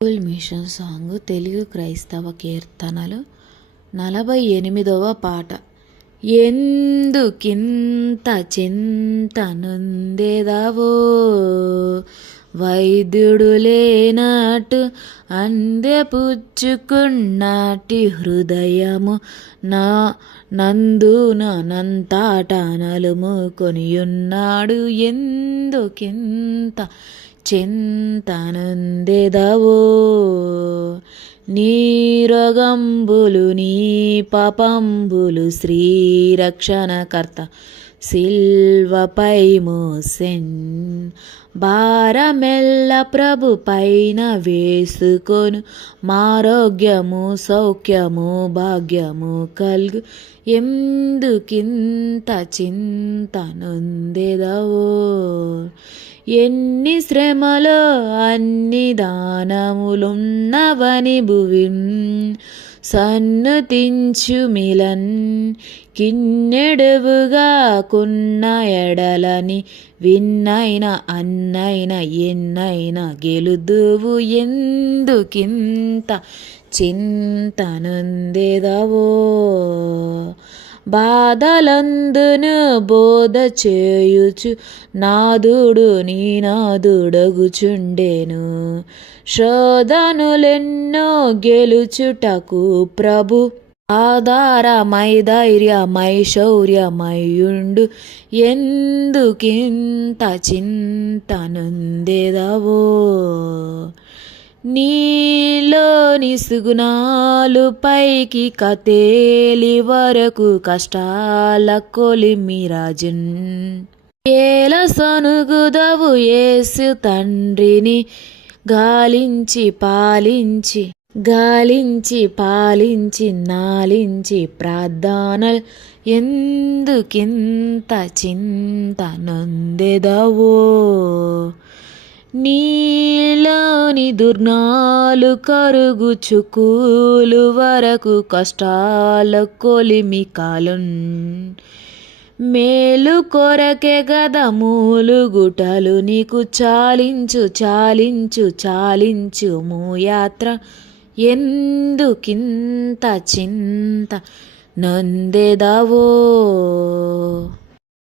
Full machine song Telugu క్రైస్తవ కీర్తనలు 48వ పాట. ఎందుకింత చింత నొందెదవో, వైద్యుడు లేనట్టు అందె పుచ్చుకున్నటి హృదయము నందున నంతాట నలుముకొనియున్నాడు. ఎందుకింత చింత నొందెదవో, నీ రోగంబులు నీ పాపంబులు శ్రీరక్షణకర్త సిల్వపై మోసెన్. భారమెల్ల ప్రభు పైన వేసుకొను, మారోగ్యము సౌఖ్యము భాగ్యము కల్గు. ఎందుకింత చింత నొందెదవో, ఎన్ని శ్రమలో అన్ని దానములున్నవని భువిన్ సన్నుతించు మిలన్. కిన్నెడువుగా కున్న ఎడలని విన్నైన అన్నైన ఎన్నైన గెలుదువు. ఎందుకింత చింత నొందెదవో, బాధలందును బోధ చేయుచు నాదుడు నీ నాదుడగుచుండెను. శోధనులెన్నో గెలుచుటకు ప్రభు ఆధారమై ధైర్యమై శౌర్యమయుండు. ఎందుకింత చింత నొందెదవో, నీలోని సుగుణాలు పైకి కతేలి వరకు కష్టాల కొలిమిరాజున్. ఏల సనుగుదవు యేసు తండ్రిని గాలించి పాలించి నాలించి ప్రార్థనల్. ఎందుకింత చింత నొందెదవో, నీలోని దుర్నాలు కరుగు చుకులు వరకు కష్టాల కొలిమి కాలున్. మేలు కొరకే గద మూలుగుటలు నీకు చాలించుము యాత్ర. ఎందుకింత చింత నొందెదవో.